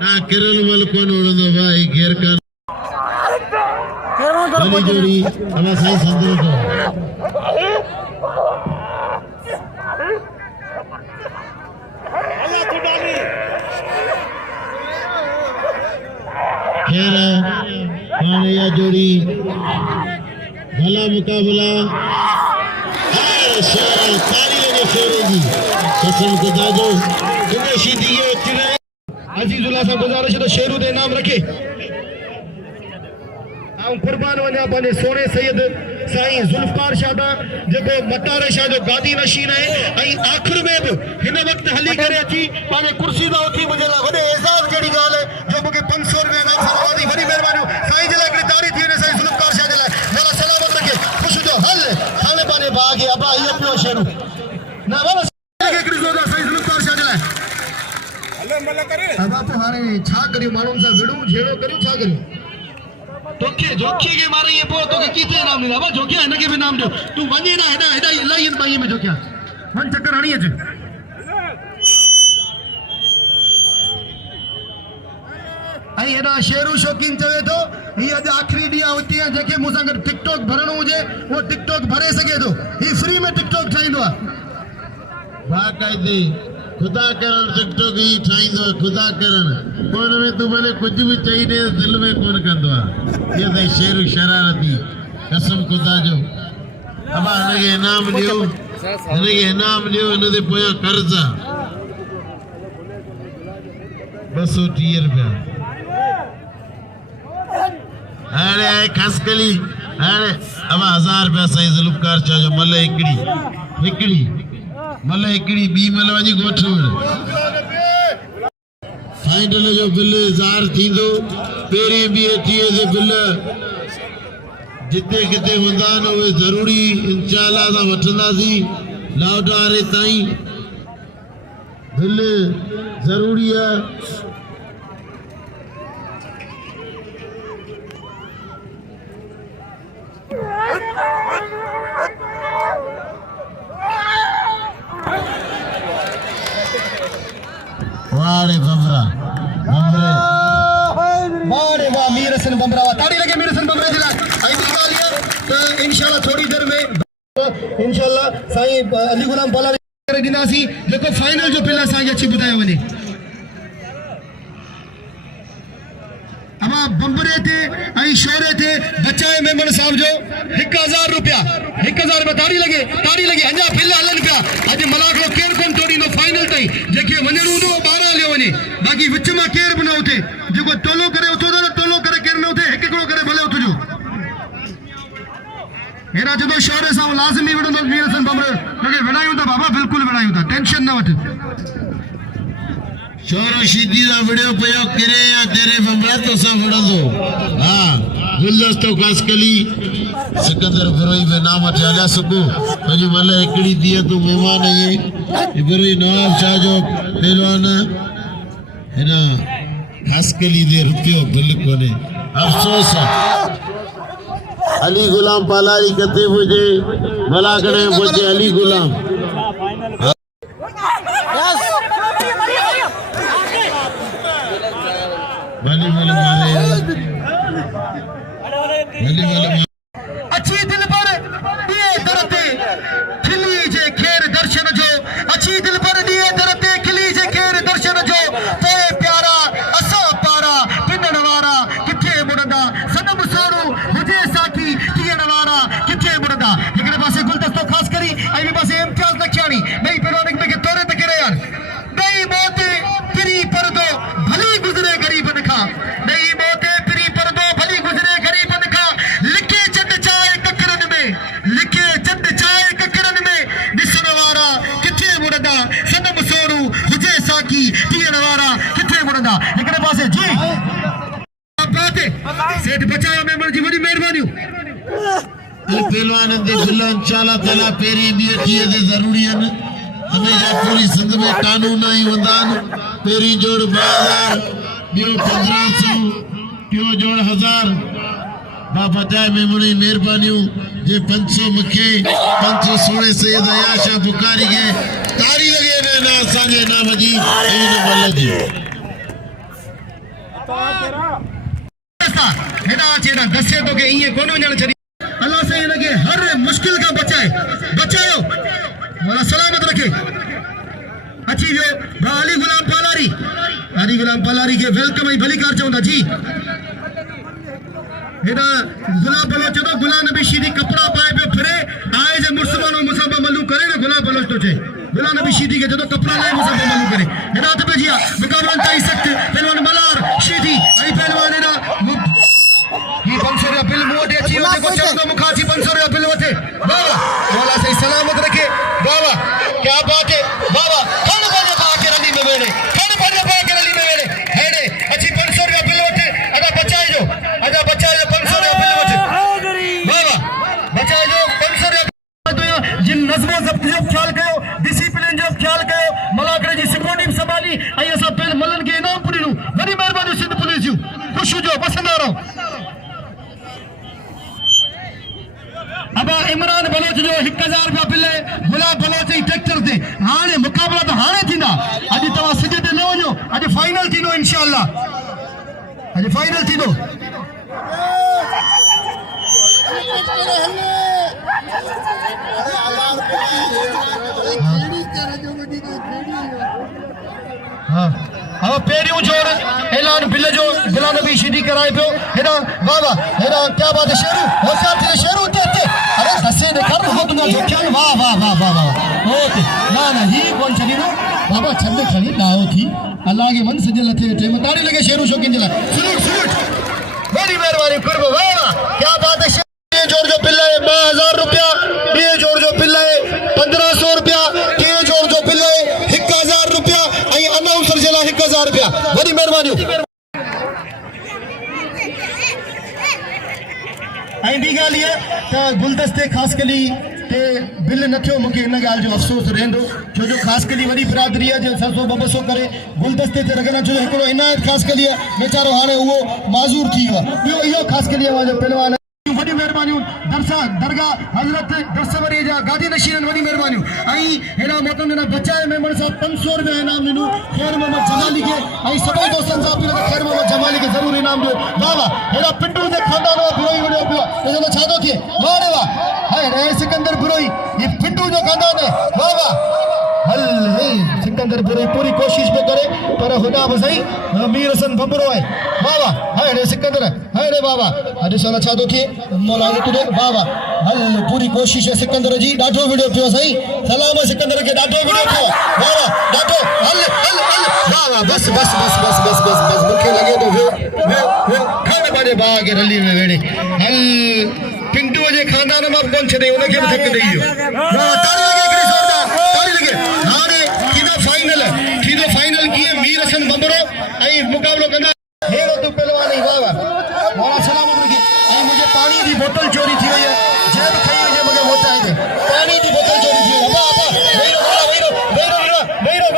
ना किरल महिल कोन उड़ंदो आहे घेर कान भली जोड़ी अला साईं संदरो को खैर हाणे या जोड़ी भला मुकाबला ताली लगे शेरे जी कसम खुदा जो तुम्हें शीदी ये चिरे अजीजुल्लाह साहब गुजारिश है तो शेरू दे नाम रखे कुर्बान वञा पंहिंजे सोने सैयद साईं ज़ुल्फ़कार शाह दा जेको मटारे शाह जो गादी नशीन है ऐं आख़िर में बि हिन वक़्तु हली करे अची पंहिंजे कुर्सी तां उथी मुंहिंजे लाइ वॾे एज़ाज़ जहिड़ी ॻाल्हि आहे जो मूंखे 500 रुपया इनाम सां नवाज़ी वॾी महिरबानी साईं जे लाइ हिकिड़ी तारीफ़ थी वञे साईं ज़ुल्फ़कार शाह जे लाइ भला सलामत रखे ख़ुशि जो हल हाणे पंहिंजे भाउ खे अबा हीअ पियो शेरू न बाबा अदा तो हाणे छा करियो माण्हुनि सां विड़ूं झेड़ो करियो छा करियो तोखे जोखी के मारे ये पो तोखे किथे नाम ॾींदा बा जोखिया हिन खे बि नाम ॾियो तूं वञे ना हेॾा हेॾा इलाही बाईअ में जोखिया वन चक्कर हणी अच ऐं हेॾा शेरू शौकीन चवे थो ही अॼु आख़िरी ॾींहुं हुते आहे जंहिंखे मूंसां गॾु टिकटॉक भरणो हुजे उहो टिकटॉक भरे सघे थो ही फ्री में टिकटॉक ठाहींदो आहे बाक़ाइदे खुदा करण टिकटॉक ही ठाहींदो आहे खुदा करण कोन में तूं भले कुझु बि चई ॾे दिलि में कोन कंदो आहे इहो त शेरू शरारती कसम खुदा जो अबा हिनखे इनाम ॾियो हिन ते पोयां कर्ज़ आहे 230 रुपया हाणे आहे खसकली हाणे अबा 1000 रुपया साईं ज़ुल्फ़कार चइजो मल हिकिड़ी ॿी मल वञी ॻोठ फाइनल जो बिल 1000 थींदो पहिरीं 20 जे बिल जिते किथे हूंदा आहिनि उहे ज़रूरी इंशाअल्लाह असां वठंदासीं लाउड वारे ताईं बिल ज़रूरी आहे वारे बमरा वारे वाह मीर हसन बमरा ताड़ी लगे मीर हसन बमरा जिला आई निकालिया तो इंशाल्लाह थोड़ी देर में इंशाल्लाह साईं अली गुलाम पालारी करे दिनासी जेको फाइनल जो पिला साईं अच्छी बुधायो वने अमा बम्बरे थे आई शोरे थे बचाए मेमन साहब जो 1000 रुपया 1000 में ताड़ी लगे अजा पिला हलन पिया आज मलाक लो केर कोन तोड़ी नो फाइनल तई जेके वनण हुंदो 12 लियो वने बाकी विच में केर बि न उथे जेको टोलो करे उथो न टोलो करे केर न उथे हिक हिकिड़ो करे भले उथजो हेरा जदो शोरे सां लाज़मी विड़ंदो मीर हसन बमरे लगे विड़ायूं था बाबा बिल्कुल विड़ायूं था टेंशन न वठ शोरो शीदी दा वीडियो पयो किरे या तेरे बमरा तो सा वड़ंदो हां गुलदस्तो खसकली सिकंदर फरोई में नाम ठाला सको अॼु मल हिकिड़ी दिए तू मेहमान आए इबरी नवाब शाह जो पहलवान हिन खसकली दे रुपयो बिल कोने अफसोस अली गुलाम पालारी कते हुजे भला करे पहुंचे अली गुलाम भली भली मारे अच्छी दिल पर दिए दरते खिली जे खेर दर्शन जो अच्छी दिल पर दिए दरते खिली जे खेर दर्शन जो ते प्यारा असा पारा पिनण वारा किथे मुड़दा सनम सोणू हुजे साथी थियण वारा किथे मुड़दा हिकड़े पासे गुलदस्तो खास करी ऐं ॿिए पासे इम्तियाज़ लखियाणी ॿई पेरोनिक में के तोरे ते करे यार ॿई मोते पिरी परदो भली गुज़रे गरीबन खां ॿई मोते पिरी परदो भली गुज़रे गरीबन खां लिखे चंद चाहे ककरन में ॾिसण वारा किथे मुड़दा सनम सोणू हुजे साकी थियण वारा किथे मुड़दा हिकड़े पासे जी सेठ बचाया मेमन जी वॾी महिरबानियूं पहलवान दे बिल इंशाअल्लाह ताला पेरी 20 दे जरूरी है हमेशा पूरी संघ में कानून ही होंदा पेरी जोड़ 2000 बियो 1500 टियो जोड़ 1000 बाबा जाए में मुनी मेहरबानियों जे 500 मखे 500 सोने सैयद आयाशा बुखारी के तारी लगे ने ना संगे नाम जी इन मल जी हेडा चेडा दसे तो के इए कोनो जण छडी अल्लाह से लगे हर मुश्किल का बचाओ मौला सलामत रखे अच्छी जो अली गुलाम पालारी के वेलकम ही भली कार चाहूंदा जी हेडा गुलाब बलोच तो गुलाम नबी शीदी कपड़ा पाए पे फिरे आए जे मुसलमानो मुसाफा मल्लू करे ना गुलाब बलोच तो छे गुलाम नबी शीदी के जदो कपड़ा लाए मुसाफा मल्लू करे हेडा तो बेजिया मुकाबला ताई सख्त पहलवान मलार शीदी आई पहलवान हेडा ही 500 रुपया बिल मोटे अच्छी होते को चंदो मुखाची 500 रुपया बिल होते बाबा मौला सही सलामत रखे बाबा क्या बात है बाबा खन बने पाके रली में वेड़े हेडे अच्छी 500 रुपया बिल होते अदा बचाए जो 500 रुपया बिल होते बाबा बचाए जो 500 रुपया जिन नज़्मो ज़ब्त जो ख्याल कयो डिसिप्लिन जो ख्याल कयो मलाकरे जी सिक्योरिटी संभाली आई असा पहले मलन के इमरान बलोच जो 1000 रुपया बिल है गुलाब बलोच जी ट्रैक्टर से हाने मुकाबला तो हाने थींदा अज तवा सिज ते न वञो अज फाइनल थींदो इंशाअल्लाह अज फाइनल थींदो हाँ हाँ पेरियों जोर ऐलान बिल जो गुलाम नबी शीदी कराए पियो हेडा वाह वाह हेडा क्या बात है शेरू होशियार थे शेरू ते अरे दसे दे कर हो तुम जो क्या वाह वाह वाह वाह वाह ओके ना ही कौन चली ना बाबा छंदे खड़ी लाओ थी अल्लाह के मन सजल थे टे मताड़ी लगे शेरू शौकीन जला सलूट बड़ी मेहरबानी कुर्ब वाह वाह क्या बात है जोर जो बिल है 2000 रुपया ये जोर जो बिल है 1500 रुपया के जोर जो बिल है 1000 रुपया आई अनाउंसर जला 1000 रुपया बड़ी मेहरबानी आई दी गाल ये तो गुलदस्ते खास कली ते बिल न थियो मुके इन गाल जो अफसोस रहंदो छो जो खास कली वडी बिरादरी है जो 700 200 करे गुलदस्ते ते रखना जो एकड़ो इनायत खास कली बेचारो हाने वो माजूर थी यो यो खास कली जो पहलवान वडी मेहरबानी दरसा दरगाह हजरत दरसवरी जा गादी नशीरन वडी मेहरबानी आई हेना मोतन ना बचाए मेमन साहब 500 रुपया इनाम दिनु खैर मोहम्मद जमाली के आई सबै दोस्तन साहब पिन खैर मोहम्मद जमाली के जरूर इनाम दो वाह वाह हेना पिंटू दे खानदानो बुरोई वडो पियो एजो छादो थे वाह रे वाह हाय रे सिकंदर बुरोई ये पिंटू जो खानदान है वाह वाह हल हे सिकंदर बुरोई पूरी कोशिश पे करे पर खुदा बसई मीर हसन बबरो है वाह वाह हाय रे सिकंदर हाय रे बाबा अरे सोना छादो थे मौलाना तुदे वाह वाह हल पूरी कोशिश है सिकंदर जी डाठो वीडियो पियो सही सलाम है सिकंदर के डाठो वीडियो पियो वाह वाह डाठो हल हल हल वाह वाह बस बस बस बस बस बस बस मुखे लगे तो वे खाने बारे बाग रली में वेड़े हल पिंटू जे खानदान में कौन छदे उन के धक देइयो वाह ताली लगे एकड़ी जोरदार ताली लगे हाने कीदा फाइनल किए मीर हसन बंबरो आई मुकाबलो कंदा हेरो तू पहलवान नहीं वाह वाह मौला सलामत रखी आई मुझे पानी की बोतल चोरी थी है जेब खाई है मुझे मोटा है पानी की बोतल चोरी थी अबा अबा वेरो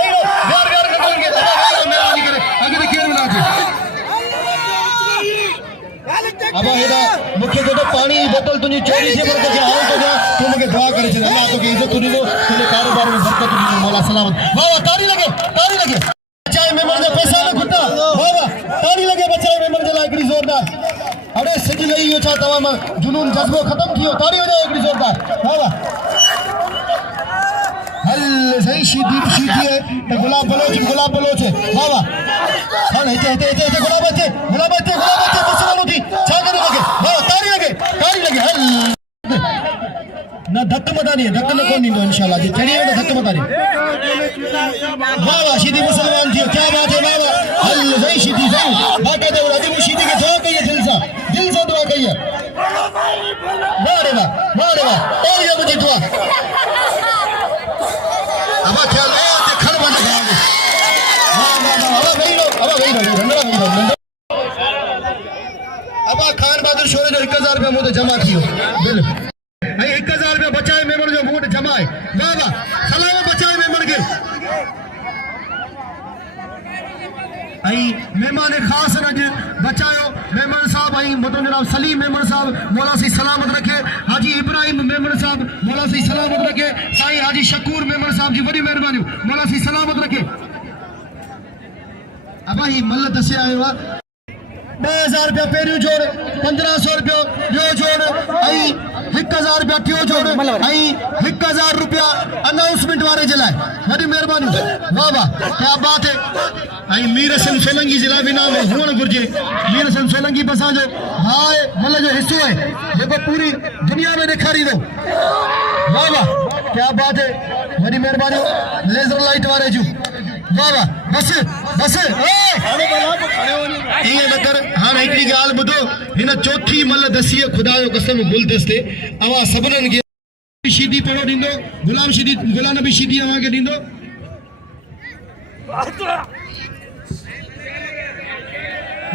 यार यार निकल के अबा मेहरबानी करे अगर केर बना के अबा हेदा मुखे तो पानी की बोतल तुनी चोरी से मर के आओ तो जा तू मुझे दुआ करे छे अल्लाह तो के इज्जत तुनी दो तुने कारोबार में बरकत दी मौला सलामत वाह वाह ताली लगे चाहे मेमन दे पैसा न खुटा वाह वाह ताली लगे बचाए मेमन दे लाइकड़ी जोरदार अरे सज लई यो छा तमाम जुनून जज्बो खत्म थियो ताली वजे एकड़ी जोरदार वाह वाह हल सही शीदी है तो गुलाब बलोच है वाह वाह हां हेते गुलाब बच्चे बसनो थी छा करे लगे वाह ताली लगे हल ना धक मता नहीं धक न कोनी दो इंशाल्लाह जी चढ़िए ना धक मता नहीं वाह वाह शीदी मुसलमान जी क्या बात है वाह वाह हल सही शीदी सही बाका दे राजी शीदी के दुआ कहिए दिल से दुआ कहिए वाह रे वाह और ये मुझे दुआ अब ख्याल है देखण बंद करा वाह अब वही अब खान बहादुर शोरे जो 1000 रुपया मुझे जमा कियो बिल 1000 रुपया बचाए मेमन जो वोट जमाए वाह वाह सलाम बचाए मेमन के आई मेहमान खास अज बचायो मेमन साहब आई मतलब जनाब सलीम मेमन साहब मौला सी सलामत रखे हाजी इब्राहिम मेमन साहब मौला सी सलामत रखे साईं हाजी शकूर मेमन साहब जी बड़ी मेहरबानी मौला सी सलामत रखे अब ही मल दसे आयो 2000 रुपया पेरियों जोड़ 1500 रुपया यो जोड़ आई 1000 रुपया थियो जोड़ आई 1000 रुपया अनाउंसमेंट वाले जलाए बड़ी मेहरबानी वाह वाह क्या बात है आई मीर हसन सोलंकी जिला भी नाम हुअण घुर्जे मीर हसन सोलंकी बसा जो हाय मतलब जो हिस्सो है जेको पूरी दुनिया में ॾेखारी दो वाह वाह क्या बात है बड़ी मेहरबानी लेजर लाइट वाले जो वाह वाह बस ये नकर हाँ हिकड़ी गाल बुधो हिन चौथी मल दसी खुदा जो कसम गुलदस्ते अवा सबनन के शीदी पड़ो दींदो गुलाम नबी शीदी अवा के दींदो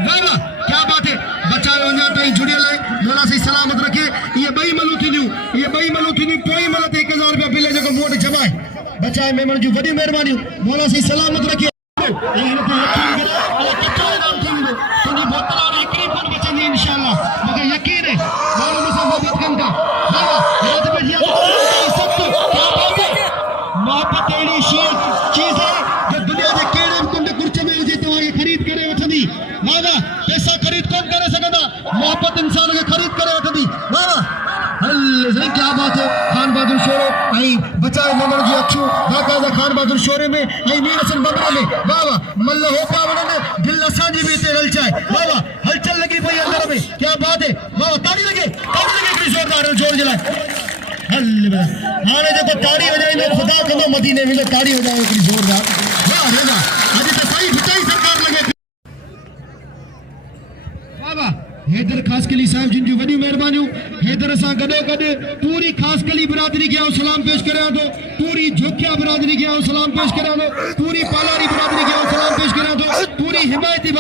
वाह वाह क्या बात है बच्चा वना ताई जुड़ियल है मौला सी सलामत रखे ये बई मलू थी कोई मल 1000 रुपया बिल जो मोट जमाए बचाए मेमन जी वडी मेहरबानी मौला सी सलामत रखे बोतल इंशाल्लाह मुझे यकीन है बहादुर शोरे में ऐं मीर हसन बबरा में वाह वाह मल्ल हो पिया वञनि दिल असांजी बि हिते हलचाए वाह वाह हलचल लगी पई अंदर में क्या बात है वाह वाह ताड़ी लगे हिकिड़ी ज़ोरदार जोर जे लाइ हल हाणे जेको ताड़ी वॼाईंदो ख़ुदा कंदो मदीने वेंदो ताड़ी वॼायो हिकिड़ी ज़ोरदार वाह रे वाह अॼु त साईं भिटाई सरकार लॻे वाह वाह हैदर खास कली साहब जिन जो वॾियूं महिरबानियूं हैदर सां गॾोगॾु पूरी खास कली बिरादरी खे सलाम पेश करियां थो पूरी झोकिया बिरादरी खे सलाम पेश करियां थो पूरी पालारी बिरादरी खे सलाम पेश करियां थो पूरी हिमायती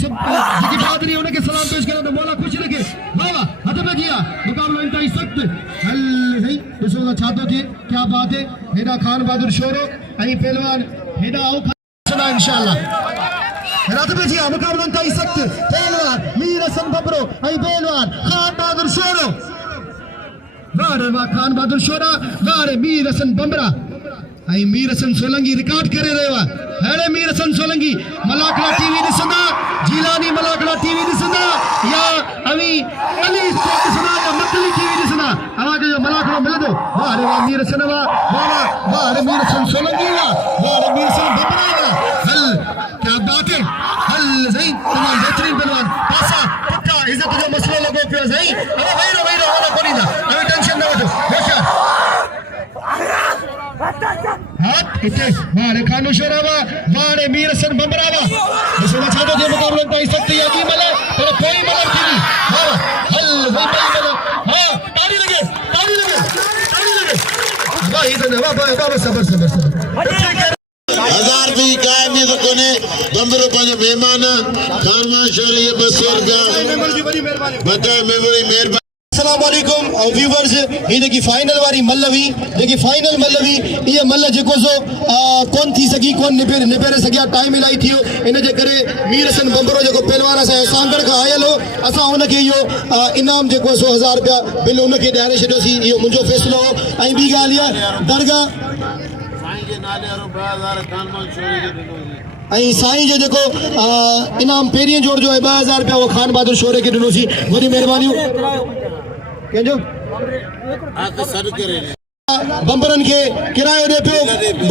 जेकी बिरादरी उनखे सलाम पेश करियां थो मौला ख़ुशि रखे वाह वाह हथ में किया मुक़ाबलो इंतहाई सख़्त हल सही ॾिसो त छा थो थिए क्या बात है हेॾा खान बहादुर शोरो ऐं पहलवान हेॾा सुना इंशाअल्लाह रात में जिया मुकाबला इंतहाई सख्त पहलवान मीर हसन बबरो ऐं पहलवान खान बहादुर शोरो वारे वाह खान बहादुर शोरा वारे मीर हसन बबरा ऐं मीर हसन सोलंकी रिकॉर्ड करे रहियो आहे अहिड़े मीर हसन सोलंकी मलाकड़ा टीवी ॾिसंदा जीलानी मलाकड़ा टीवी ॾिसंदा या अली स्पोर्ट ॾिसंदा या मतली टीवी ॾिसंदा अवांखे जो मलाकड़ो मिलंदो वारे वाह मीर हसन वाह वाह वारे मीर हसन सोलंकी वाह वारे मीर हसन बबरा वाह हल क्या बात है हल सही तमाम बेहतरीन पहलवान पासा पक्का इज्जत जो मसलो लगो पियो सही अरे वही रहो वाला कोनी ना अरे टेंशन न वठो होशियार हाथ इते वारे खानो शोरा वाह मीर हसन बबरा वाह इसमें छा तो मुकाबलो ताई सकती है की मले पर कोई मले थी हां हल वही मले हां ताड़ी लगे वाह इधर वाह सबर 1000 भी कायमियत कोने बंबरो पंहिंजो महिमान खानवा शहर ये 200 रुपया बताए मेमोरी मेहरबानी अस्सलाम वालेकुम व्यूअर्स ये देखी फाइनल वाली मल्लवी देखी फाइनल मल्लवी ये मल्ल जेको सो कोन थी सकी कोन निबेरे सकिया टाइम इलाही थियो इन जे करे मीर हसन बंबरो जेको पहलवान असां सांगड़ खां आयल हो असां उनखे इहो इनाम जेको सो 1000 रुपया बिल उनखे ॾियारे छॾियोसीं इहो मुंहिंजो फ़ैसिलो हो ऐं ॿी ॻाल्हि आहे दरगाह ऐं साईं जो जेको इनाम पहिरीं जोड़ जो आहे 2000 रुपया उहो खान बहादुर शोरे खे ॾिनोसीं वॾी महिरबानियूं कंहिंजो बंबरनि खे किरायो ॾिए पियो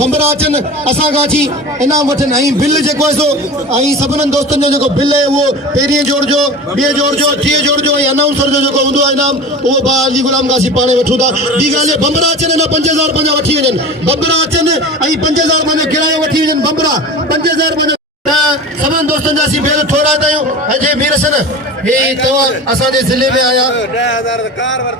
बंबरा अचनि असां खां अची इनाम वठनि ऐं बिल जेको आहे सो ऐं सभिनीनि दोस्तनि जो जेको बिल आहे उहो पहिरीं जोड़ जो ॿिए जोड़ जो टीह जोड़ जो ऐं अनाउंसर जो जेको हूंदो आहे इनाम उहो बाजी गुलाम कासी पाणे वठूं था ॿी ॻाल्हि आहे बंबरा अचनि न 5000 पंहिंजा वठी वञनि बंबरा अचनि ऐं 5000 पंहिंजो किरायो वठी वञनि बंबरा 5000 पंहिंजो सभिनीनि दोस्तनि जा असीं भेण थोरा आहियूं अजय मीर हसन हे तव्हां असांजे ज़िले में आया